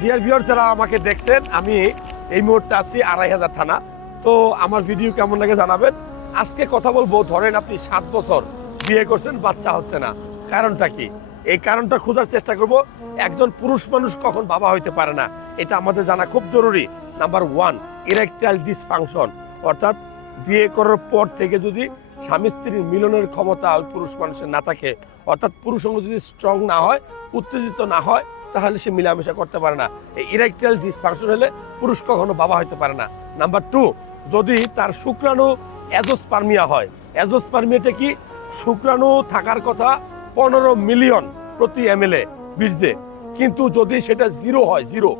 Dear viewer যারা আমাকে দেখছেন, আমি এই মুহূর্তে আছি আড়াই হাজার থানা। তো আমার ভিডিও কেমন লাগে জানাবেন। আজকে কথা বলব, ধরেন আপনি সাত বছর বিয়ে করছেন, বাচ্চা হচ্ছে না। কারণটা কি? এই কারণটা খোঁজার চেষ্টা করব, একজন পুরুষ মানুষ কখন বাবা হইতে পারে না, এটা আমাদের জানা খুব জরুরি। নাম্বার ওয়ান ইরেকটাইল ডিসফাংশন অর্থাৎ বিয়ে করার পর থেকে যদি স্বামী স্ত্রীর মিলনের ক্ষমতা ওই পুরুষ মানুষের না থাকে, অর্থাৎ পুরুষ অঙ্গ যদি স্ট্রং না হয়, উত্তেজিত না হয় তাহলে সে মিলামেশা করতে পারে না। এই ইরেকটাইল ডিসফাংশন হলে পুরুষ কখনো বাবা হইতে পারে না। নাম্বার টু যদি তার শুক্রাণু অ্যাজোস্পার্মিয়া হয় অ্যাজোস্পার্মিয়াটা কি? শুক্রাণু থাকার কথা পনেরো মিলিয়ন প্রতি এম এল এ বীর্যে। কিন্তু যদি সেটা জিরো হয় জিরো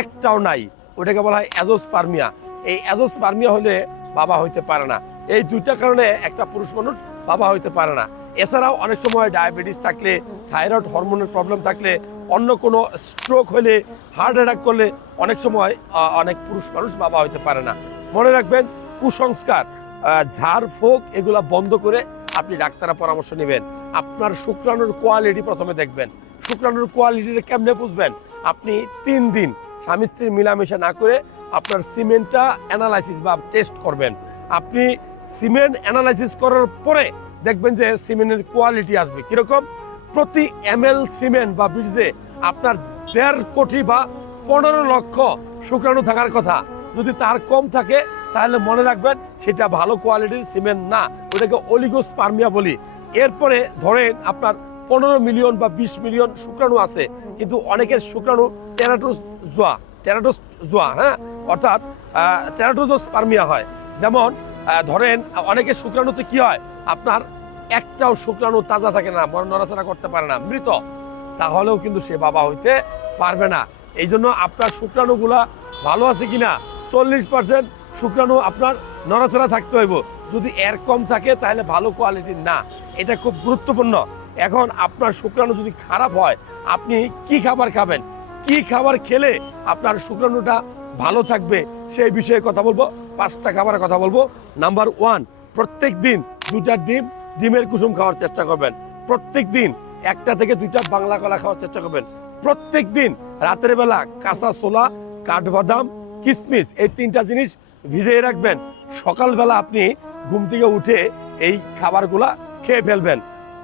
একটাও নাই, ওটাকে বলা হয় অ্যাজোস্পার্মিয়া এই অ্যাজোস্পার্মিয়া হলে বাবা হইতে পারে না। এই দুইটা কারণে একটা পুরুষ মানুষ বাবা হইতে পারে না। এছাড়াও অনেক সময় ডায়াবেটিস থাকলে, থাইরয়েড হরমোনের প্রবলেম থাকলে, অন্য কোনো স্ট্রোক হলে, হার্ট অ্যাটাক করলে অনেক সময় অনেক পুরুষ মানুষ বাবা হইতে পারে না। মনে রাখবেন, কুসংস্কার ঝাড়, ফোক এগুলা বন্ধ করে আপনি ডাক্তারের পরামর্শ নেবেন। আপনার শুক্রাণুর কোয়ালিটি প্রথমে দেখবেন। শুক্রাণুর কোয়ালিটিটা কেমনে বুঝবেন? আপনি তিন দিন স্বামী স্ত্রীর মিলামেশা না করে আপনার সিমেন্টটা অ্যানালাইসিস বা টেস্ট করবেন। আপনি সিমেন্ট অ্যানালাইসিস করার পরে দেখবেন যে সিমেন্টের কোয়ালিটি আসবে। কীরকম? প্রতি এম সিমেন্ট বা বীজে আপনার দেড় কোটি বা পনেরো লক্ষ শুক্রাণু থাকার কথা। যদি তার কম থাকে, তাহলে মনে রাখবেন সেটা ভালো কোয়ালিটির সিমেন্ট না। ওটাকে অলিগোস্পার্মিয়া বলি। এরপরে ধরেন আপনার পনেরো মিলিয়ন বা বিশ মিলিয়ন শুক্রাণু আছে। কিন্তু অনেকের শুক্রাণু টেরাটোস জোয়া টেরাটোস জোয়া হ্যাঁ? অর্থাৎ টেরাটোজোস্পার্মিয়া হয়। যেমন ধরেন অনেকে শুক্রাণুতে কি হয়? আপনার একটাও শুক্রাণু তাজা থাকে না, মর- নড়াচড়া করতে পারে না, মৃত। তাহলেও কিন্তু সে বাবা হইতে পারবে না। এই জন্য আপনার শুক্রাণুগুলা ভালো আছে কিনা? চল্লিশ পার্সেন্ট শুক্রাণু আপনার নড়াচড়া থাকতে হইব। যদি এর কম থাকে, তাহলে ভালো কোয়ালিটির না। এটা খুব গুরুত্বপূর্ণ। এখন আপনার শুক্রাণু যদি খারাপ হয়, আপনি কি খাবার খাবেন? কি খাবার খেলে আপনার শুক্রাণুটা ভালো থাকবে? সেই বিষয়ে কথা বলব। পাঁচটা খাবারের কথা বলব। নাম্বার ওয়ান প্রত্যেক দিন দুটা ডিম, ডিমের কুসুম খাওয়ার চেষ্টা করবেন। প্রত্যেক দিন একটা থেকে দুইটা বাংলা কলা খাওয়ার চেষ্টা করবেন। প্রত্যেক দিন রাতের বেলা কাঁচা ছোলা, কাঠবাদাম কিশমিশ এই তিনটা জিনিস ভিজিয়ে রাখবেন। সকালবেলা আপনি ঘুম থেকে উঠে এই খাবারগুলা খেয়ে ফেলবেন।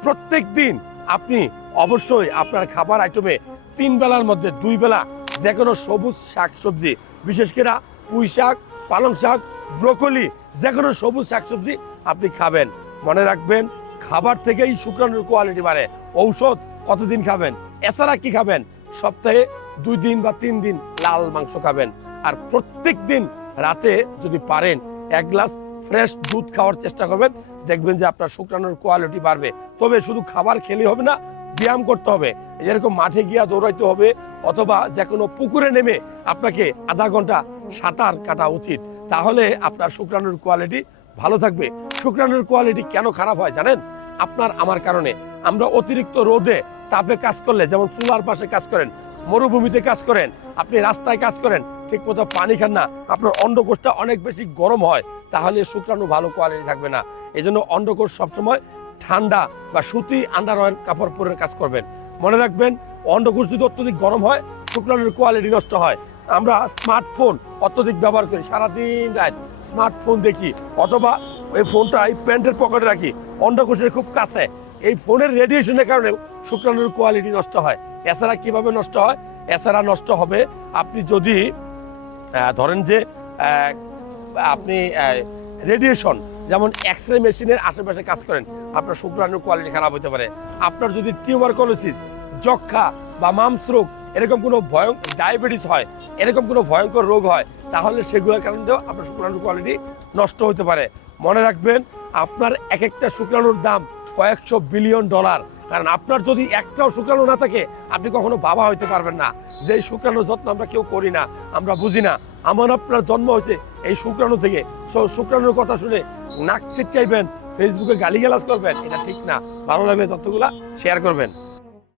প্রত্যেক দিন আপনি অবশ্যই আপনার খাবার আইটেমে তিন বেলার মধ্যে দুই বেলা যে কোনো সবুজ শাক সবজি বিশেষ করে পুঁই শাক পালং শাক, ব্রোকলি, যে কোনো সবুজ শাকসবজি আপনি খাবেন। মনে রাখবেন, খাবার থেকেই শুক্রাণুর কোয়ালিটি বাড়ে। ঔষধ কতদিন খাবেন? এছাড়া কি খাবেন? সপ্তাহে দুই দিন বা তিন দিন লাল মাংস খাবেন। আর প্রত্যেক দিন রাতে যদি পারেন, এক গ্লাস ফ্রেশ দুধ খাওয়ার চেষ্টা করবেন। দেখবেন যে আপনার শুক্রাণুর কোয়ালিটি বাড়বে। তবে শুধু খাবার খেলে হবে না ব্যায়াম করতে হবে। যেরকম মাঠে গিয়া দৌড়াইতে হবে, অথবা যে কোনো পুকুরে নেমে আপনাকে আধা ঘণ্টা সাঁতার কাটা উচিত। তাহলে আপনার শুক্রাণুর কোয়ালিটি ভালো থাকবে। শুক্রাণুর কোয়ালিটি কেন খারাপ হয় জানেন? আপনার, আমার কারণে। আমরা অতিরিক্ত রোদে তাপে কাজ করলে, যেমন চুলার পাশে কাজ করেন, মরুভূমিতে কাজ করেন, আপনি রাস্তায় কাজ করেন, ঠিক মতো পানি খান না, আপনার অন্ডকোষটা অনেক বেশি গরম হয়। তাহলে শুক্রাণু ভালো কোয়ালিটি থাকবে না। এই জন্য অন্ডকোষ সবসময় ঠান্ডা বা সুতি আন্ডারওয়্যার কাপড় পরে কাজ করবেন। মনে রাখবেন, অন্ডকোষ যদি অত্যধিক গরম হয় শুক্রাণুর কোয়ালিটি নষ্ট হয়। আমরা স্মার্টফোন অত্যধিক ব্যবহার করি। সারাদিন রাত স্মার্টফোন দেখি, অথবা ওই ফোনটা এই প্যান্টের পকেটে রাখি। অন্ডকোষের খুব কাছে। এই ফোনের রেডিয়েশনের কারণে শুক্রাণুর কোয়ালিটি নষ্ট হয়। এছাড়া কীভাবে নষ্ট হয়? এছাড়া নষ্ট হবে, আপনি যদি ধরেন যে আপনি রেডিয়েশন যেমন এক্স রে মেশিনের আশেপাশে কাজ করেন, আপনার শুক্রাণুর কোয়ালিটি খারাপ হতে পারে। আপনার যদি টিউবারকলোসিস যক্ষা বা মামস রোগ, এরকম কোনো ভয়ঙ্কর ডায়াবেটিস হয়, এরকম কোনো ভয়ঙ্কর রোগ হয়, তাহলে সেগুলোর কারণেও আপনার শুক্রাণুর কোয়ালিটি নষ্ট হতে পারে। মনে রাখবেন, আপনার এক একটা শুক্রাণুর দাম কয়েকশো বিলিয়ন ডলার কারণ আপনার যদি একটাও শুক্রাণু না থাকে, আপনি কখনো বাবা হইতে পারবেন না। যে শুক্রাণু যত্ন আমরা কেউ করি না, আমরা বুঝি না। আমার আপনার জন্ম হয়েছে, এই শুক্রাণু থেকে। শুক্রাণুর কথা শুনে নাক ছিটকাইবেন ফেসবুকে গালিগালাজ করবেন, এটা ঠিক না। ভালো লাগলে তথ্যগুলা শেয়ার করবেন।